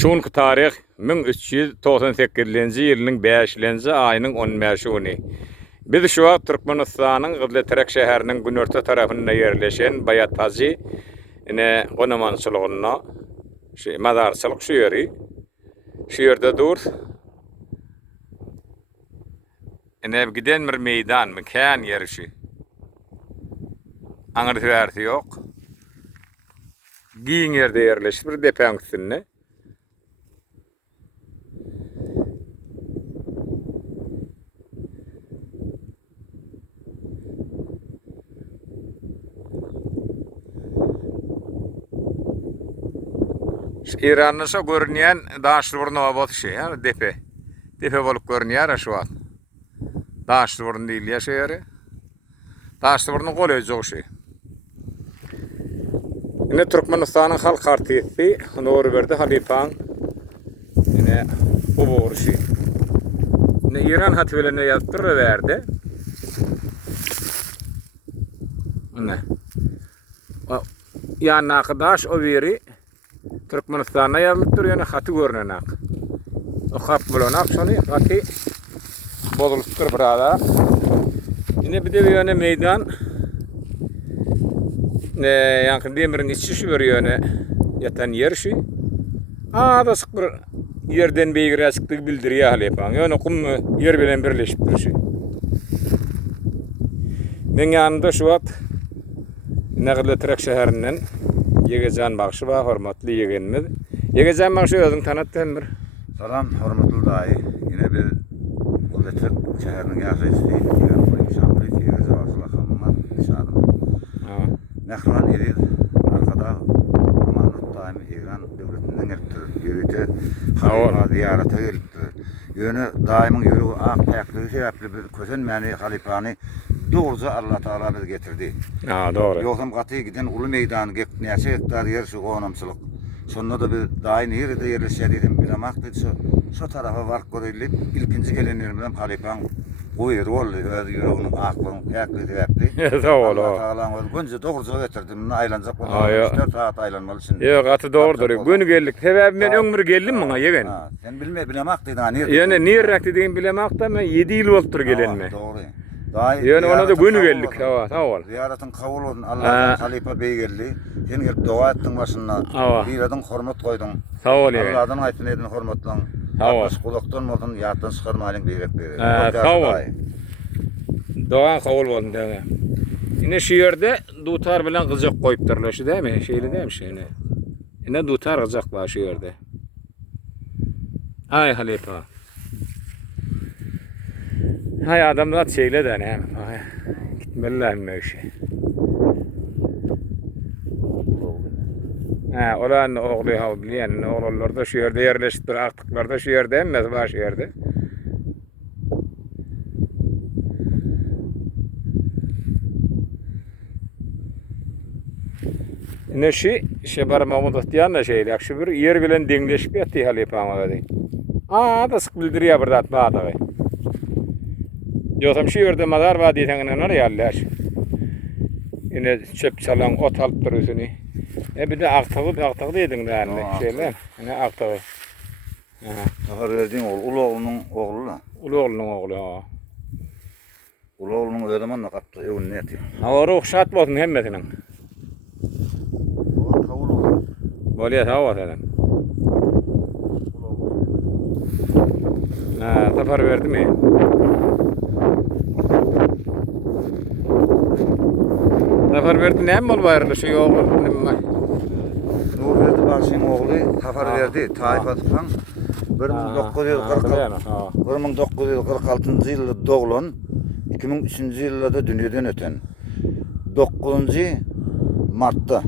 Şunky tarih 1398-nji ýylynyň 5-nji aýynyň 15-nji güni. Biz şu wagt Türkmenistanyň Gyzlyterek şäheriniň günorta tarapynda ýerleşen Bayatpazy ine gonamançylygyna şu mazarçylyk şu ýeri. Şu ýerde dur. Ine giden bir meýdan, mekan ýeri şu. Aňyrty ýok. Giň ýerde ýerleşip bir depäň üstünde. İran'da şu görünýän Daşlyburun obod şey ya depe. Depe bolup görünýär şu an. Daşlyburun diýilýär şu ýeri. Daşlyburunyň goly jok şey. Ine Türkmenistanyň halk artisti Nurberdi Halipaň ine bu borşy. Ne İran hatwelerine ýazyp berdi. Ne? Ya nakdaş o biri Türkmenistan'a yazılıp duruyor, yani hatı görünen. O hat bulanak, şonu hatı bozulup dur burada. Yine bir de bir yöne meydan, yani demirin içi şu bir yöne yatan yer şu. Da sık bir yerden beygir açıklığı bildiriyor Halipaň. Yani kum yer bilen birleşip dur şu. Men yanında şu at Gyzlyterek şäherinden Yegejan bagşy ba hormatly yegenimiz. Yegejan bagşy özüň tanatdan bir. Salam hormatly daýy. Ine bir Gyzlyterek şäheriniň ýaşaýysy şamly Yegejan bagşylakamman şadym. Nähran edir arkada amanat daýmy İran döwletinden gelipdir. Ýürüte hawara ziýarata gelipdir. Ýöne daýymyň ýüregi ak täkli sebäpli bir kösenmäni Halipany doğruca Allah Taala biz getirdi. Doğru. Yoksam gaty giden ulu meýdan näçe hektar yer şu gonamçylyk. Şonda da bir daýy ýerde ýerleşýärdim. Bilemek dedi şu tarafa bark görelip ilkinji gelenlerim bilen Halipaň goýur boldy. Öz ýüreginiň aklyny täkli sebäpli. Allah Taala ölgünje doğruca getirdi. Mene aýlanjak bolan 4 saat aýlanmaly şimdi. Ýok, gaty doğrudur. Gün geldik. Sebäbi men öňür geldim muňa yegen. Sen bilemek diýdi. Ýöne nirrak diýen bilemek da men 7 ýyl bolupdyr gelenme. Doğru. Yani ona da günü geldik. Sağ ol. Ziyaretin kabul olsun. Allah Halipa Bey geldi. Sen gelip dua ettin başına. Bir adın hormat koydun. Sağ ol. Allah'dan aytın edin hormatlan. Sağ ol. Kulaktan modun yatın çıkarmalın beyrek beri. Sağ ol. Dua kabul olsun. Yine şu yerde dutar bilen kızak koyupdurlar şu değil mi? Şeyli değil mi şeyini? Yine dutar kızak var şu yerde. Ay Halipa. Hay adamlar şeyle de ne? Gitmeliler mi şey? Olan oğlu havliyen oğullar da şu yerde yerleştir, aktıklar da şu yerde emmez var şu yerde. Ne şey bar Mahmud Ahtiyan'la şeyle şu bir yer bilen dengleşip yattı Halipaňa dedi. Da sık bildiriyor burada atma da. Yoksam şu ýerde mazar var diýseňne näme ýalyar? Ine çöp çalan ot alyp durusyny. Bir de aktygy diýdiň däňne şeýle. Ine aktygy. Tahar verdiň ulu oğlunyň oğlu. Ulu oğlunyň oğlu. Ulu oğlunyň ödemen nakapdy ewine ýaty. Ora okşat bolsun hemmetiniň. Kabul olsun. Bolýar hawa edem. Tapar berdimi? Tapar verdi näme bolýar şu ýoly? Nurberdi Bagşyň ogly tapar berdi. Taýip atsan 1946-njy ýylda doglan 2003-nji ýylda dünýeden öten. 9-njy martda